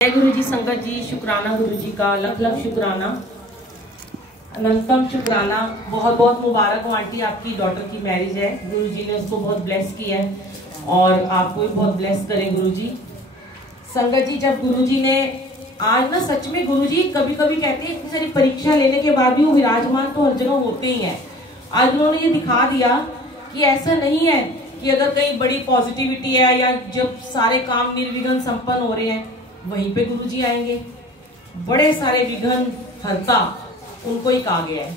जय गुरु जी, संगत जी, शुक्राना गुरु जी का, लख लख शुक्राना, अनंतम शुक्राना। बहुत बहुत मुबारक हो आंटी, आपकी डॉटर की मैरिज है। गुरु जी ने उसको बहुत ब्लेस किया है और आपको भी बहुत ब्लेस करें गुरु जी। संगत जी, जब गुरु जी ने आज ना सच में गुरु जी कभी कभी कहते हैं इतनी सारी परीक्षा लेने के बाद भी वो विराजमान तो हर जगह होते ही हैं। आज उन्होंने ये दिखा दिया कि ऐसा नहीं है कि अगर कहीं बड़ी पॉजिटिविटी है या जब सारे काम निर्विघ्न संपन्न हो रहे हैं वहीं पे गुरुजी आएंगे। बड़े सारे विघ्न हरता उनको ही कहा गया है।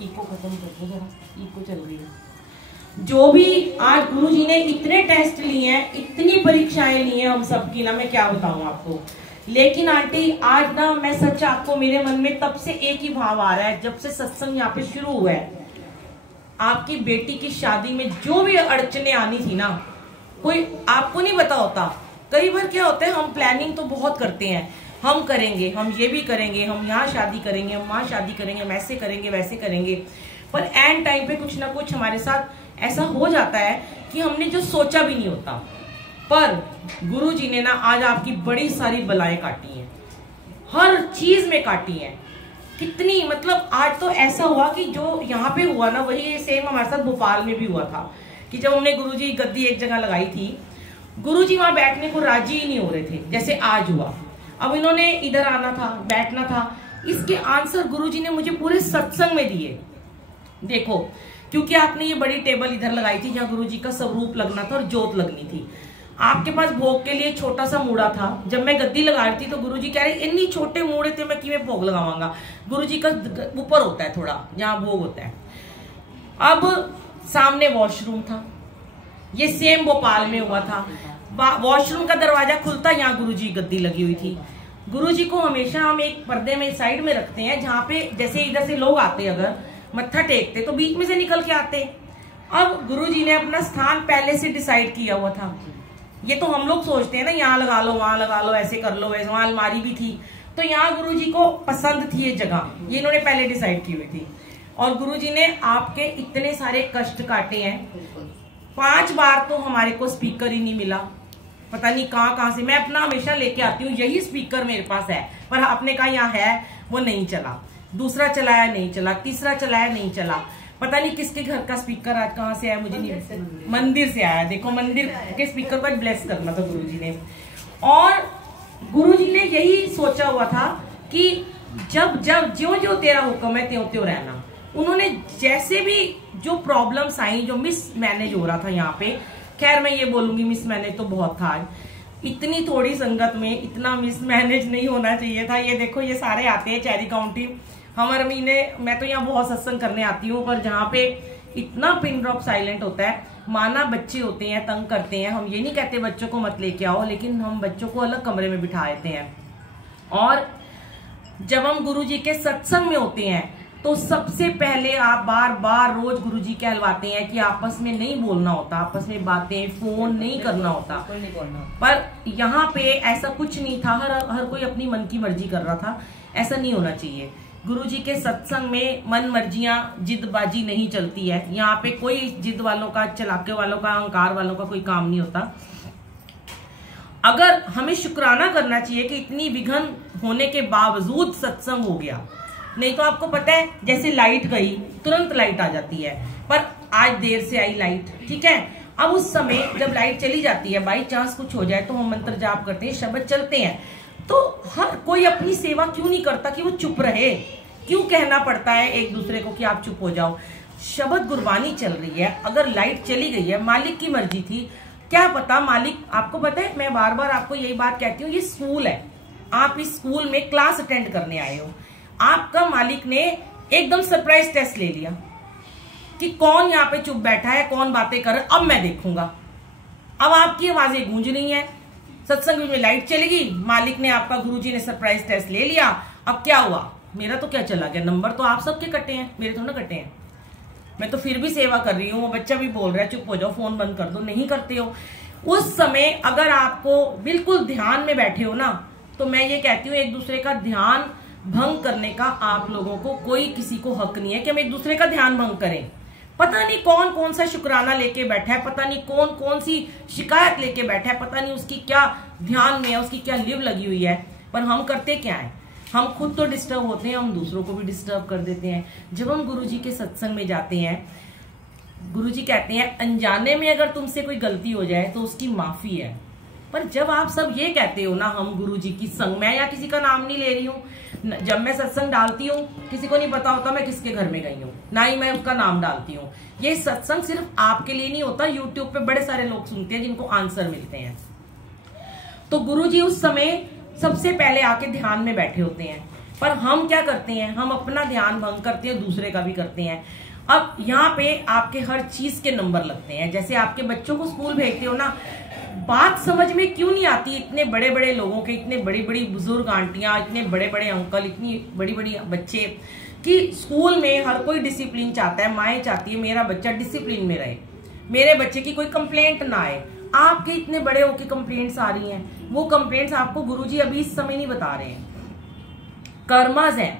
इको खत्म कर दो जरा, इको चल रही है। जो भी आज गुरुजी ने इतने टेस्ट लिए हैं, इतनी परीक्षाएं ली हैं हम सबकी ना, मैं क्या बताऊं आपको। लेकिन आंटी आज ना मैं सच आपको, मेरे मन में तब से एक ही भाव आ रहा है जब से सत्संग यहाँ पे शुरू हुआ है। आपकी बेटी की शादी में जो भी अड़चने आनी थी ना, कोई आपको नहीं पता होता। कई बार क्या होता है, हम प्लानिंग तो बहुत करते हैं, हम करेंगे, हम ये भी करेंगे, हम यहाँ शादी करेंगे, हम वहां शादी करेंगे, हम ऐसे करेंगे वैसे करेंगे, पर एंड टाइम पे कुछ ना कुछ हमारे साथ ऐसा हो जाता है कि हमने जो सोचा भी नहीं होता। पर गुरु जी ने ना आज आपकी बड़ी सारी बलाएं काटी हैं, हर चीज में काटी हैं। कितनी मतलब आज तो ऐसा हुआ कि जो यहाँ पे हुआ ना वही सेम हमारे साथ भोपाल में भी हुआ था कि जब हमने गुरु जी गद्दी एक जगह लगाई थी, गुरुजी वहां बैठने को राजी ही नहीं हो रहे थे, जैसे आज हुआ। अब इन्होंने इधर आना था, बैठना था, इसके आंसर गुरुजी ने मुझे पूरे सत्संग में दिए। देखो, क्योंकि आपने ये बड़ी टेबल इधर लगाई थी जहां गुरुजी का स्वरूप लगना था और ज्योत लगनी थी। आपके पास भोग के लिए छोटा सा मूड़ा था। जब मैं गद्दी लगा रही थी तो गुरुजी कह रहे इतनी छोटे मूड़े थे, मैं किਵੇਂ भोग लगावांगा। गुरुजी का ऊपर होता है थोड़ा, जहां भोग होता है। अब सामने वॉशरूम था, ये सेम भोपाल में हुआ था। वॉशरूम का दरवाजा खुलता, यहाँ गुरुजी गद्दी लगी हुई थी। गुरुजी को हमेशा हम एक पर्दे में साइड में रखते हैं, जहाँ पे जैसे इधर से लोग आते अगर मत्था टेकते तो बीच में से निकल के आते। अब गुरुजी ने अपना स्थान पहले से डिसाइड किया हुआ था। ये तो हम लोग सोचते हैं ना, यहाँ लगा लो, वहां लगा लो, ऐसे कर लो, वैसे। वहां अलमारी भी थी, तो यहाँ गुरुजी को पसंद थी ये जगह, ये इन्होंने पहले डिसाइड की हुई थी। और गुरुजी ने आपके इतने सारे कष्ट काटे हैं। 5 बार तो हमारे को स्पीकर ही नहीं मिला, पता नहीं कहाँ से। मैं अपना हमेशा लेके आती हूँ, यही स्पीकर मेरे पास है, पर अपने का यहाँ है वो नहीं चला। दूसरा चलाया नहीं चला, तीसरा चलाया नहीं चला। पता नहीं किसके घर का स्पीकर आज कहाँ से आया, मुझे नहीं, मंदिर से आया। देखो, मंदिर के स्पीकर को ब्लेस करना था गुरुजी ने। और गुरुजी ने यही सोचा हुआ था कि जब जब ज्यो ज्यो तेरा हुक्म है त्यों त्यों रहना। उन्होंने जैसे भी जो प्रॉब्लम्स आई, जो मिस मैनेज हो रहा था यहाँ पे, खैर मैं ये बोलूंगी मिस मैनेज तो बहुत था। इतनी थोड़ी संगत में इतना मिस मैनेज नहीं होना चाहिए था। ये देखो, ये सारे आते हैं चेरी काउंटी, हमारे महीने। मैं तो यहाँ बहुत सत्संग करने आती हूँ, पर जहाँ पे इतना पिन ड्रॉप साइलेंट होता है, माना बच्चे होते हैं, तंग करते हैं। हम ये नहीं कहते बच्चों को मत लेके आओ, लेकिन हम बच्चों को अलग कमरे में बिठा देते हैं। और जब हम गुरु जी के सत्संग में होते हैं तो सबसे पहले आप बार बार रोज गुरुजी कहलवाते हैं कि आपस में नहीं बोलना होता, आपस में बातें, फोन नहीं करना होता। पर यहाँ पे ऐसा कुछ नहीं था, हर कोई अपनी मन की मर्जी कर रहा था। ऐसा नहीं होना चाहिए। गुरुजी के सत्संग में मन मर्जियां, जिदबाजी नहीं चलती है। यहाँ पे कोई जिद वालों का, चलाके वालों का, अहंकार वालों का कोई काम नहीं होता। अगर हमें शुक्राना करना चाहिए कि इतनी विघ्न होने के बावजूद सत्संग हो गया। नहीं तो आपको पता है, जैसे लाइट गई तुरंत लाइट आ जाती है, पर आज देर से आई लाइट, ठीक है। अब उस समय जब लाइट चली जाती है, बाई चांस कुछ हो जाए तो हम मंत्र जाप करते हैं, शब्द चलते हैं। तो हर कोई अपनी सेवा क्यों नहीं करता कि वो चुप रहे? क्यों कहना पड़ता है एक दूसरे को कि आप चुप हो जाओ? शब्द गुरबानी चल रही है, अगर लाइट चली गई है, मालिक की मर्जी थी। क्या पता मालिक, आपको पता है, मैं बार बार आपको यही बात कहती हूँ, ये स्कूल है, आप इस स्कूल में क्लास अटेंड करने आए हो। आपका मालिक ने एकदम सरप्राइज टेस्ट ले लिया कि कौन यहाँ पे चुप बैठा है, कौन बातें कर रहा है, अब मैं देखूंगा। अब आपकी आवाजें गूंज रही हैं, सत्संग में लाइट चली गई, मालिक ने, आपका गुरुजी ने सरप्राइज टेस्ट ले लिया। अब क्या हुआ? मेरा तो क्या चला गया, नंबर तो आप सबके कटे हैं, मेरे थोड़ा कटे हैं। मैं तो फिर भी सेवा कर रही हूँ। वो बच्चा भी बोल रहा है चुप हो जाओ, फोन बंद कर दो, नहीं करते हो। उस समय अगर आपको बिल्कुल ध्यान में बैठे हो ना, तो मैं ये कहती हूँ एक दूसरे का ध्यान भंग करने का आप लोगों को कोई किसी को हक नहीं है कि हम एक दूसरे का ध्यान भंग करें। पता नहीं कौन कौन सा शुक्राना लेके बैठा है, पता नहीं कौन कौन सी शिकायत लेके बैठा है, पता नहीं उसकी क्या ध्यान में है, उसकी क्या लिव लगी हुई है। पर हम करते क्या है, हम खुद तो डिस्टर्ब होते हैं, हम दूसरों को भी डिस्टर्ब कर देते हैं। जब हम गुरुजी के सत्संग में जाते हैं, गुरुजी कहते हैं अनजाने में अगर तुमसे कोई गलती हो जाए तो उसकी माफी है। पर जब आप सब ये कहते हो ना, हम गुरुजी की संग, मैं या किसी का नाम नहीं ले रही हूँ, जब मैं सत्संग डालती हूँ किसी को नहीं पता होता मैं किसके घर में गई हूँ, ना ही मैं उसका नाम डालती हूँ। ये सत्संग सिर्फ आपके लिए नहीं होता, यूट्यूब पे बड़े सारे लोग सुनते हैं जिनको आंसर मिलते हैं। तो गुरुजी उस समय सबसे पहले आके ध्यान में बैठे होते हैं, पर हम क्या करते हैं, हम अपना ध्यान भंग करते हैं, दूसरे का भी करते हैं। अब यहाँ पे आपके हर चीज के नंबर लगते हैं। जैसे आपके बच्चों को स्कूल भेजते हो ना, बात समझ में क्यों नहीं आती इतने बड़े बड़े लोगों के, इतने बड़ी बड़ी बुजुर्ग आंटियां, इतने बड़े बड़े अंकल, इतनी बड़ी बड़ी बच्चे, कि स्कूल में हर कोई डिसिप्लिन चाहता है, माएँ चाहती है मेरा बच्चा डिसिप्लिन में रहे, मेरे बच्चे की कोई कंप्लेंट ना आए। आपके इतने बड़े होके कंप्लेंट्स आ रही हैं, वो कंप्लेंट्स आपको गुरुजी अभी इस समय नहीं बता रहे हैं। कर्मस है,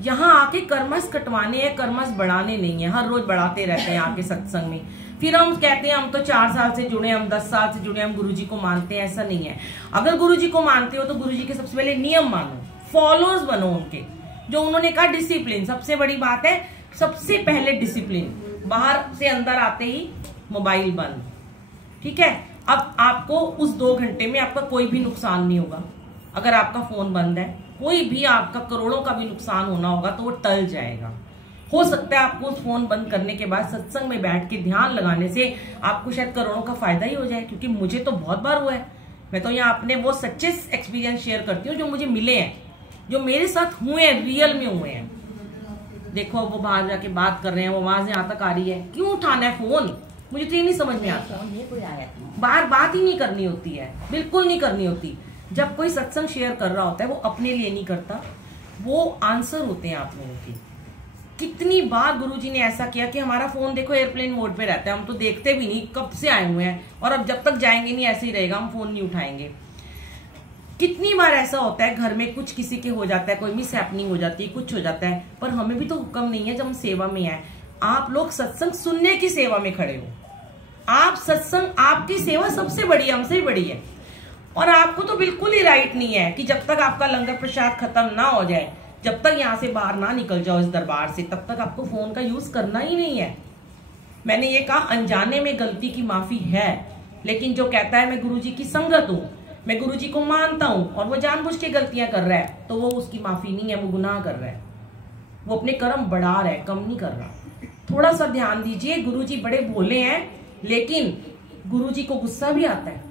यहाँ आके कर्मस कटवाने हैं, कर्मस बढ़ाने नहीं है। हर रोज बढ़ाते रहते हैं आके सत्संग में। फिर हम कहते हैं हम तो 4 साल से जुड़े, हम 10 साल से जुड़े, हम गुरुजी को मानते हैं। ऐसा नहीं है। अगर गुरुजी को मानते हो तो गुरुजी के सबसे पहले नियम मानो, फॉलोअर्स बनो उनके। जो उन्होंने कहा डिसिप्लिन, सबसे बड़ी बात है, सबसे पहले डिसिप्लिन। बाहर से अंदर आते ही मोबाइल बंद, ठीक है। अब आपको उस 2 घंटे में आपका कोई भी नुकसान नहीं होगा। अगर आपका फोन बंद है, कोई भी आपका करोड़ों का भी नुकसान होना होगा तो वो टल जाएगा। हो सकता है आपको उस फोन बंद करने के बाद सत्संग में बैठ के ध्यान लगाने से आपको शायद करोड़ों का फायदा ही हो जाए, क्योंकि मुझे तो बहुत बार हुआ है। मैं तो यहाँ अपने वो सच्चे एक्सपीरियंस शेयर करती हूँ जो मुझे मिले हैं, जो मेरे साथ हुए हैं, रियल में हुए हैं। देखो वो बाहर जाके बात कर रहे हैं, वो आवाज यहाँ तक आ रही है, क्यों उठाना है फोन, मुझे तो ये नहीं समझ में आता। बाहर बात ही नहीं करनी होती है, बिल्कुल नहीं करनी होती। जब कोई सत्संग शेयर कर रहा होता है वो अपने लिए नहीं करता, वो आंसर होते हैं आप लोगों के। कितनी बार गुरुजी ने ऐसा किया कि हमारा फोन देखो एयरप्लेन मोड पे रहता है, हम तो देखते भी नहीं कब से आए हुए हैं, और अब जब तक जाएंगे नहीं ऐसे ही रहेगा, हम फोन नहीं उठाएंगे। कितनी बार ऐसा होता है घर में कुछ किसी के हो जाता है, कोई मिस हैपनिंग हो जाती है, कुछ हो जाता है, पर हमें भी तो हुक्म नहीं है जब हम सेवा में आए। आप लोग सत्संग सुनने की सेवा में खड़े हो, आप सत्संग, आपकी सेवा सबसे बड़ी है, हमसे भी बड़ी है। और आपको तो बिल्कुल ही राइट नहीं है कि जब तक आपका लंगर प्रसाद खत्म ना हो जाए, जब तक यहाँ से बाहर ना निकल जाओ इस दरबार से, तब तक आपको फोन का यूज करना ही नहीं है। मैंने ये कहा अनजाने में गलती की माफी है, लेकिन जो कहता है मैं गुरुजी की संगत हूँ, मैं गुरुजी को मानता हूँ, और वो जानबूझ के गलतियां कर रहा है, तो वो उसकी माफी नहीं है, वो गुनाह कर रहा है, वो अपने कर्म बढ़ा रहा है, कम नहीं कर रहा। थोड़ा सा ध्यान दीजिए। गुरुजी बड़े भोले हैं, लेकिन गुरुजी को गुस्सा भी आता है।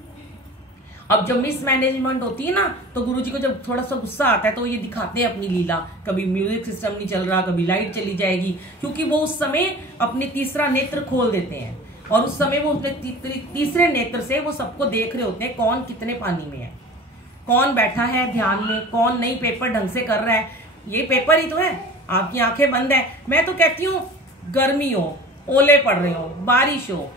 अब जब मिसमैनेजमेंट होती है ना, तो गुरुजी को जब थोड़ा सा गुस्सा आता है तो ये दिखाते हैं अपनी लीला। कभी म्यूजिक सिस्टम नहीं चल रहा, कभी लाइट चली जाएगी, क्योंकि वो उस समय अपने तीसरा नेत्र खोल देते हैं, और उस समय वो अपने तीसरे नेत्र से वो सबको देख रहे होते हैं, कौन कितने पानी में है, कौन बैठा है ध्यान में, कौन नहीं पेपर ढंग से कर रहा है। ये पेपर ही तो है, आपकी आंखें बंद है। मैं तो कहती हूँ गर्मी हो, ओले पड़ रहे हो, बारिश हो,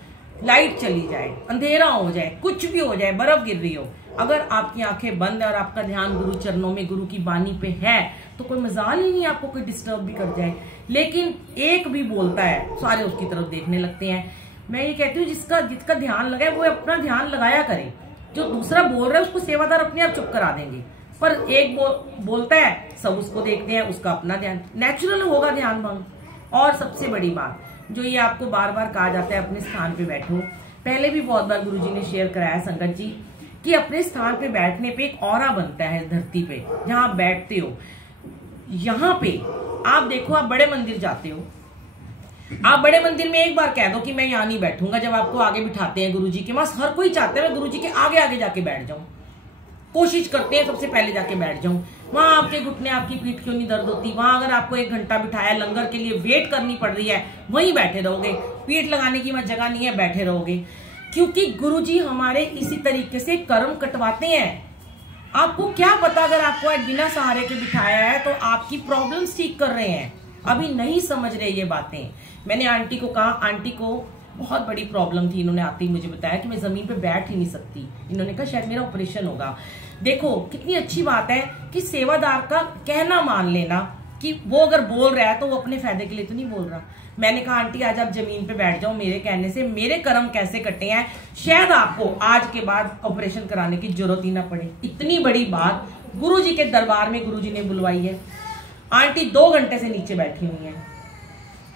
लाइट चली जाए, अंधेरा हो जाए, कुछ भी हो जाए, बर्फ गिर रही हो, अगर आपकी आंखें बंद है और आपका ध्यान गुरु चरणों में, गुरु की बानी पे है, तो कोई मजाल ही नहीं आपको कोई डिस्टर्ब भी कर जाए। लेकिन एक भी बोलता है, सारे उसकी तरफ देखने लगते हैं। मैं ये कहती हूँ जिसका ध्यान लगा है वो अपना ध्यान लगाया करे। जो दूसरा बोल रहा है उसको सेवादार अपने आप चुप करा देंगे, पर एक बोलता है, सब उसको देखते हैं, उसका अपना ध्यान, नेचुरल होगा ध्यान भंग। और सबसे बड़ी बात जो ये आपको बार बार कहा जाता है, अपने स्थान पे बैठो। पहले भी बहुत बार गुरुजी ने शेयर कराया संगत जी कि अपने स्थान पे बैठने पे एक ऑरा बनता है धरती पे, जहां आप बैठते हो। यहाँ पे आप देखो, आप बड़े मंदिर जाते हो, आप बड़े मंदिर में एक बार कह दो कि मैं यहाँ नहीं बैठूंगा, जब आपको आगे बिठाते हैं गुरुजी के पास, हर कोई चाहता है मैं गुरुजी के आगे आगे जाके बैठ जाऊं, कोशिश करते हैं सबसे पहले जाके बैठ जाऊं। वहां आपके घुटने, आपकी पीठ क्यों नहीं दर्द होती? वहां अगर आपको 1 घंटा बिठाया, लंगर के लिए वेट करनी पड़ रही है, वहीं बैठे रहोगे, पीठ लगाने की वहां जगह नहीं है, बैठे रहोगे, क्योंकि गुरुजी हमारे इसी तरीके से कर्म कटवाते हैं। आपको क्या पता, अगर आपको आज बिना सहारे के बिठाया है तो आपकी प्रॉब्लम्स ठीक कर रहे हैं। अभी नहीं समझ रहे ये बातें। मैंने आंटी को कहा, आंटी को बहुत बड़ी प्रॉब्लम थी, इन्होंने आते ही मुझे बताया कि मैं जमीन पे बैठ ही नहीं सकती। इन्होंने कहा शायद मेरा ऑपरेशन होगा। देखो कितनी अच्छी बात है कि सेवादार का कहना मान लेना कि वो अगर बोल रहा है तो वो अपने फायदे के लिए तो नहीं बोल रहा। मैंने कहा आंटी आज आप जमीन पे बैठ जाओ, मेरे कहने से मेरे कर्म कैसे कटे हैं, शायद आपको आज के बाद ऑपरेशन कराने की जरूरत ही ना पड़े। इतनी बड़ी बात गुरुजी के दरबार में गुरुजी ने बुलवाई है। आंटी 2 घंटे से नीचे बैठी हुई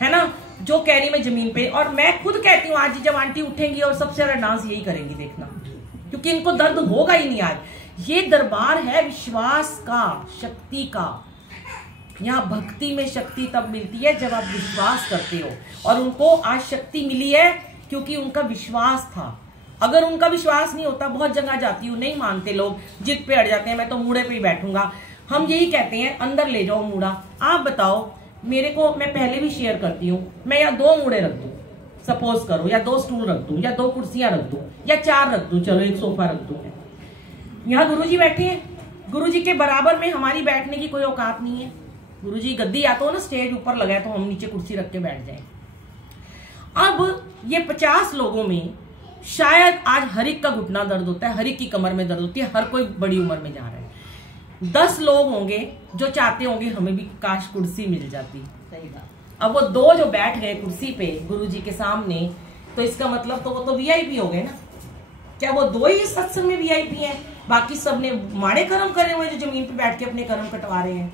है ना, जो कह रही मैं जमीन पे, और मैं खुद कहती हूँ आज जब आंटी उठेंगी और सबसे ज्यादा डांस यही करेंगी देखना, क्योंकि इनको दर्द होगा ही नहीं। आज ये दरबार है विश्वास का, शक्ति का। यहाँ भक्ति में शक्ति तब मिलती है जब आप विश्वास करते हो, और उनको आज शक्ति मिली है क्योंकि उनका विश्वास था। अगर उनका विश्वास नहीं होता, बहुत जगह जाती हूँ, नहीं मानते लोग, जिद पे अड़ जाते हैं, मैं तो मूड़े पे ही बैठूंगा। हम यही कहते हैं अंदर ले जाओ मूड़ा। आप बताओ मेरे को, मैं पहले भी शेयर करती हूँ, मैं या 2 मूड़े रख दूं, सपोज करो, या 2 स्टूल रख दूं, या 2 कुर्सियां रख दूं, या 4 रख दूं, चलो 1 सोफा रख दूं। यहाँ गुरुजी बैठे हैं, गुरुजी के बराबर में हमारी बैठने की कोई औकात नहीं है। गुरुजी गद्दी या तो ना स्टेज ऊपर लगाए तो हम नीचे कुर्सी रख के बैठ जाए। अब ये 50 लोगों में शायद आज हर एक का घुटना दर्द होता है, हर एक की कमर में दर्द होती है, हर कोई बड़ी उम्र में जा रहा है। 10 लोग होंगे जो चाहते होंगे हमें भी काश कुर्सी मिल जाती। सही बात। अब वो 2 जो बैठ गए कुर्सी पे गुरुजी के सामने, तो इसका मतलब तो वो तो वीआईपी हो गए ना। क्या वो 2 ही सत्संग में वीआईपी हैं? बाकी सब ने माड़े कर्म करे हुए जो जमीन पे बैठ के अपने कर्म कटवा रहे हैं।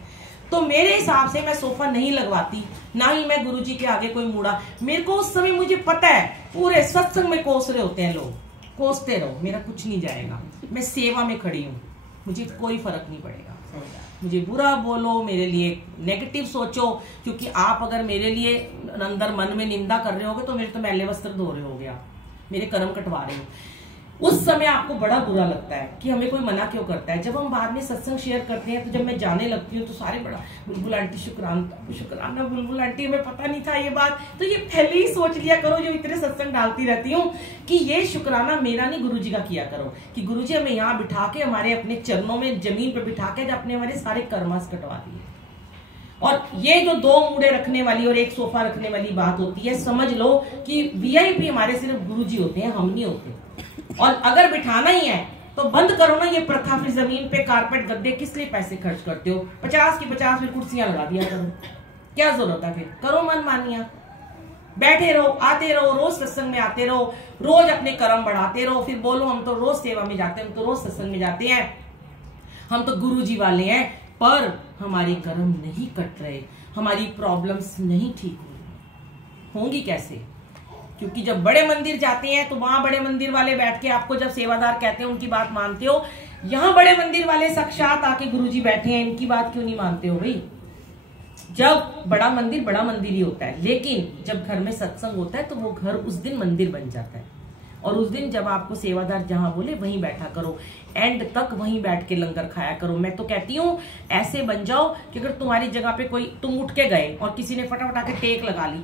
तो मेरे हिसाब से मैं सोफा नहीं लगवाती, ना ही मैं गुरुजी के आगे कोई मूड़ा। मेरे को उस समय मुझे पता है पूरे सत्संग में कोस रहे होते हैं लोग, कोसते रहो, मेरा कुछ नहीं जाएगा। मैं सेवा में खड़ी हूँ, मुझे कोई फर्क नहीं पड़ेगा। मुझे बुरा बोलो, मेरे लिए नेगेटिव सोचो, क्योंकि आप अगर मेरे लिए अंदर मन में निंदा कर रहे होगे तो मेरे तो मैले वस्त्र धो रहे होगे, आप मेरे कर्म कटवा रहे हो। उस समय आपको बड़ा बुरा लगता है कि हमें कोई मना क्यों करता है। जब हम बाद में सत्संग शेयर करते हैं, तो जब मैं जाने लगती हूँ तो सारे बड़ा बुलबुल आंटी शुक्राना शुक्राना, बुलबुल आंटी हमें पता नहीं था ये बात। तो ये पहले ही सोच लिया करो, जो इतने सत्संग डालती रहती हूँ, कि ये शुक्राना मेरा नहीं गुरुजी का किया करो, कि गुरुजी हमें यहाँ बिठा के हमारे अपने चरणों में जमीन पे बिठा के अपने हमारे सारे कर्मास कटवा दिए। और ये जो 2 मूड़े रखने वाली और 1 सोफा रखने वाली बात होती है, समझ लो कि वीआईपी हमारे सिर्फ गुरुजी होते हैं, हम नहीं होते। और अगर बिठाना ही है तो बंद करो ना ये प्रथा। फिर जमीन पे कारपेट गद्दे किस लिए पैसे खर्च करते हो? 50 की 50 फिर कुर्सियां लगा दिया करो, क्या जरूरत है? फिर करो मन मानिया, बैठे रहो, आते रहो, रोज सत्संग में आते रहो, रोज अपने कर्म बढ़ाते रहो। फिर बोलो हम तो रोज सेवा में जाते हैं, हम तो रोज सत्संग में जाते हैं, हम तो गुरुजी वाले हैं, पर हमारे कर्म नहीं कट रहे, हमारी प्रॉब्लम्स नहीं ठीक होंगी कैसे? क्योंकि जब बड़े मंदिर जाते हैं तो वहां बड़े मंदिर वाले बैठ के आपको जब सेवादार कहते हैं उनकी बात मानते हो। यहाँ बड़े मंदिर वाले साक्षात आके गुरुजी बैठे हैं, इनकी बात क्यों नहीं मानते हो भाई? जब बड़ा मंदिर ही होता है, लेकिन जब घर में सत्संग होता है तो वो घर उस दिन मंदिर बन जाता है। और उस दिन जब आपको सेवादार जहां बोले वहीं बैठा करो, एंड तक वहीं बैठ के लंगर खाया करो। मैं तो कहती हूँ ऐसे बन जाओ कि अगर तुम्हारी जगह पे कोई, तुम उठ के गए और किसी ने फटाफट आके टेक लगा ली,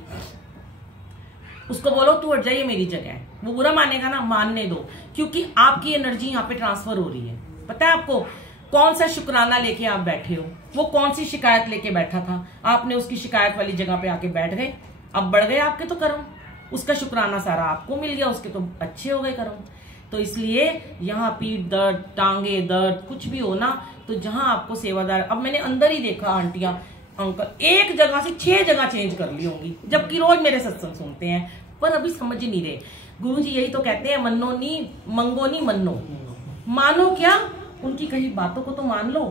उसको बोलो तू हट जाइए मेरी जगह है, वो बुरा मानेगा ना? मानने दो, क्योंकि आपकी एनर्जी यहाँ पे ट्रांसफर हो रही है। पता है आपको कौन सा शुक्राना लेके आप बैठे हो? वो कौन सी शिकायत लेके बैठा था? आपने उसकी शिकायत वाली जगह पे आके बैठ गए, अब बढ़ गए आपके तो कर्म, उसका शुक्राना सारा आपको मिल गया, उसके तो अच्छे हो गए कर्म। तो इसलिए यहाँ पीठ दर्द, टांगे दर्द, कुछ भी हो ना, तो जहां आपको सेवादार, अब मैंने अंदर ही देखा आंटियां अंकल एक जगह से 6 जगह चेंज कर ली होंगी, जबकि रोज मेरे सत्संग सुनते हैं, पर अभी समझ ही नहीं रहे। गुरुजी यही तो कहते हैं, मन्नो नी मंगो नी मन्नो, मानो क्या? उनकी कही बातों को तो मान लो।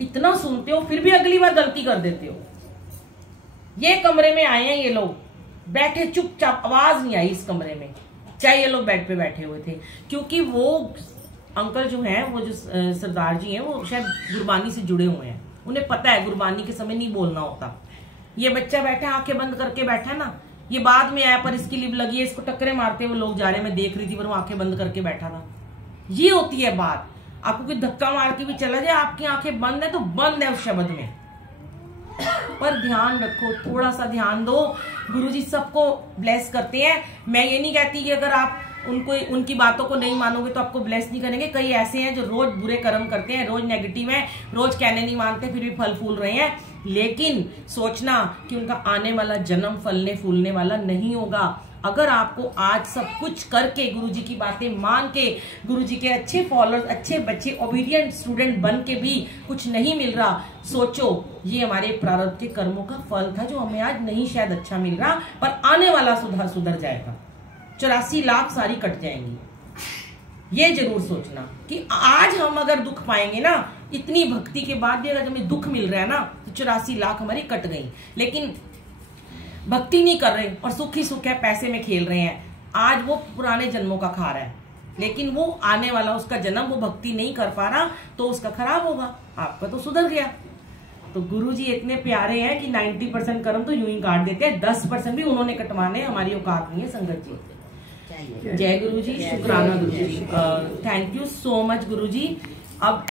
इतना सुनते हो फिर भी अगली बार गलती कर देते हो। ये कमरे में आए हैं ये लोग, बैठे चुपचाप, आवाज नहीं आई इस कमरे में, चाहे ये लोग बेड पे बैठे हुए थे, क्योंकि वो अंकल जो हैं, वो जो सरदार जी हैं, वो शायद गुरबानी से जुड़े हुए हैं, उन्हें पता है गुरबानी के समय नहीं बोलना होता। ये बच्चा बैठा है आंखें बंद करके बैठा है ना, ये बाद में आया पर इसकी लिप लगी है, इसको टक्करे मारते हुए लोग जा रहे हैं, मैं देख रही थी पर वो आंखें बंद करके बैठा था। ये होती है बात। आपको कोई धक्का मार के भी चला जाए, आपकी आंखें बंद है तो बंद है उस शब्द में, पर ध्यान रखो, थोड़ा सा ध्यान दो। गुरुजी सबको ब्लेस करते हैं। मैं ये नहीं कहती कि अगर आप उनकी बातों को नहीं मानोगे तो आपको ब्लेस नहीं करेंगे। कई ऐसे हैं जो रोज बुरे कर्म करते हैं, रोज नेगेटिव हैं, रोज कहने नहीं मानते, फिर भी फल फूल रहे हैं। लेकिन सोचना कि उनका आने वाला जन्म फलने फूलने वाला नहीं होगा। अगर आपको आज सब कुछ करके गुरुजी की बातें मान के गुरुजी के अच्छे फॉलोअर्स, अच्छे बच्चे, ओबीडियंट स्टूडेंट बन के भी कुछ नहीं मिल रहा, सोचो ये हमारे प्रारब्ध के कर्मों का फल था जो हमें आज नहीं शायद अच्छा मिल रहा, पर आने वाला सुधर जाएगा। 84 लाख सारी कट जाएंगी। ये जरूर सोचना कि आज हम अगर दुख पाएंगे ना, इतनी भक्ति के बाद भी अगर हमें दुख मिल रहा है ना, तो 84 लाख हमारी कट गई। लेकिन भक्ति नहीं कर रहे और सुख ही सुख है, पैसे में खेल रहे हैं, आज वो पुराने जन्मों का खा रहा है, लेकिन वो आने वाला उसका जन्म वो भक्ति नहीं कर पा रहा तो उसका खराब होगा। आपका तो सुधर गया। तो गुरुजी इतने प्यारे हैं कि 90% कर्म तो यूं ही काट देते हैं, 10% भी उन्होंने कटवाने हमारी औकात नहीं है संगत जी। जय गुरुजी, शुक्राना गुरुजी, थैंक यू सो मच गुरुजी। अब